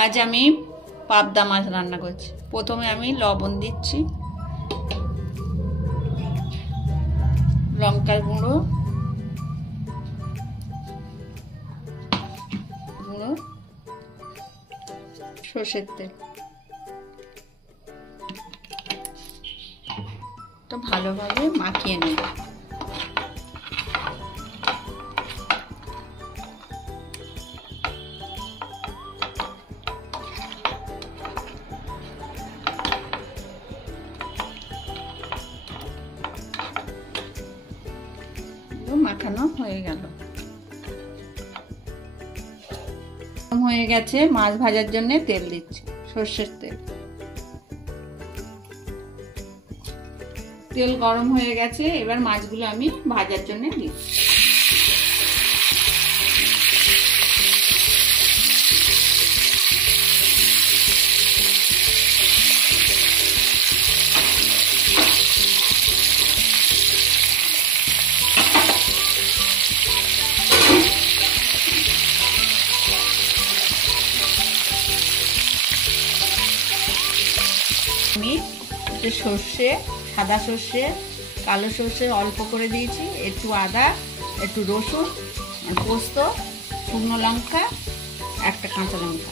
আজ আমি পাবদা মাছ রান্না করছি। প্রথমে আমি লবণ দিচ্ছি, লঙ্কার গুঁড়ো, সর্ষের তেল, তো ভালোভাবে মাখিয়ে নেব। মাখানো হয়ে গেল। হয়ে গেছে, মাছ ভাজার জন্য তেল দিচ্ছি, সর্ষের তেল। তেল গরম হয়ে গেছে, এবার মাছগুলো আমি ভাজার জন্য দিচ্ছি। আমি সর্ষে, সাদা সর্ষে, কালো সর্ষে অল্প করে দিয়েছি, একটু আদা, একটু রসুন, পোস্ত, শুকনো লঙ্কা, একটা কাঁচা লঙ্কা,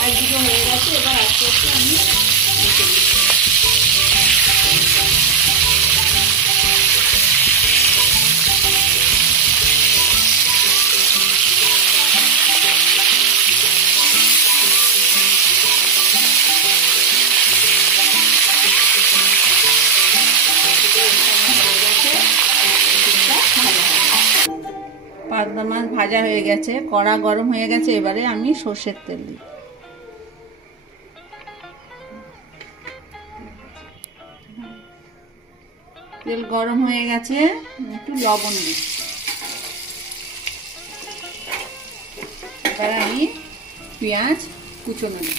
আর দুটো হয়ে গেছে। এবার আস্তে আস্তে আমি পাবদা মাছ ভাজা হয়ে গেছে, কড়া গরম হয়ে গেছে। এবারে আমি সর্ষের তেল দিই, তেল গরম হয়ে গেছে, একটু লবণ দিই। এবারে আমি পেঁয়াজ কুচনো দিই,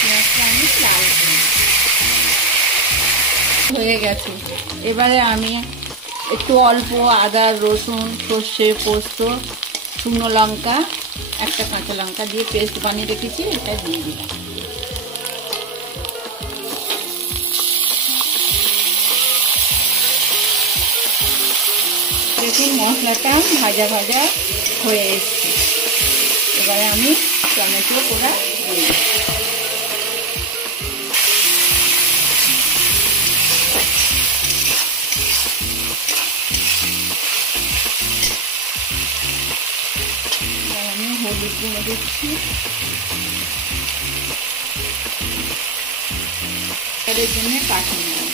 পেঁয়াজটা আমি লাল করে হয়ে গেছে। এবারে আমি একটু অল্প আদা, রসুন, সর্ষে, পোস্ত, শুকনো লঙ্কা, একটা কাঁচা লঙ্কা দিয়ে পেস্ট বানিয়ে রেখেছি, এটা দিয়ে দিলাম। দেখুন মশলাটা ভাজা ভাজা হয়ে এসছে। এবারে আমি টমেটো পোড়া দিয়ে দিই। আমি হলুদ গুঁড়ো দিচ্ছি, এর জন্য কাঠি নেব।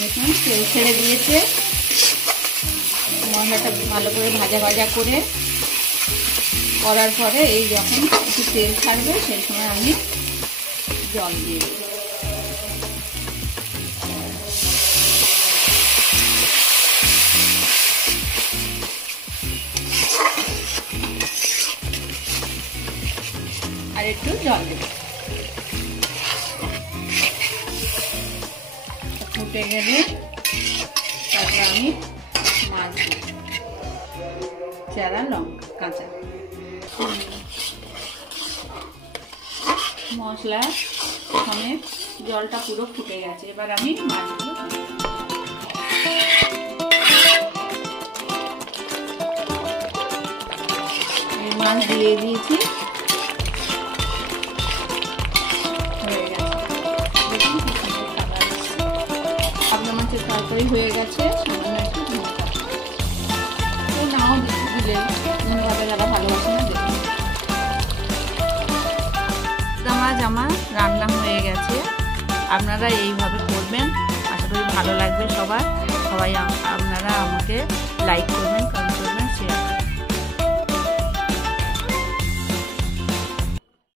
দেখুন তেল ছেড়ে দিয়েছে। মশলাটা ভালো করে ভাজা ভাজা করার পরে এই যখন একটু তেল ছাড়বে সেই সময় আমি জল দিয়ে দেব। আর একটু জল দেব। ফুটে গেলে তারপর আমি মাছ দিই, চেরা লঙ্কা কাঁচা, মশলা সমেত জলটা পুরো ফুটে গেছে। এবার আমি মাছগুলো মাছ দিয়ে দিয়েছি, হয়ে গেছে। দেখুন কি সুন্দর কালার এসেছে। পাবদা মাছের তরকারি হয়ে গেছে। সামান্য একটু ধনে পাতা, তো নাও দিলে ধনে পাতা যারা ভালোবাসে না। দেখুন পাবদা মাছ আমার রান্না হয়ে গেছে। আপনারা এইভাবে করবেন, আশা করি ভালো লাগবে সবাই। আপনারা আমাকে লাইক করবেন।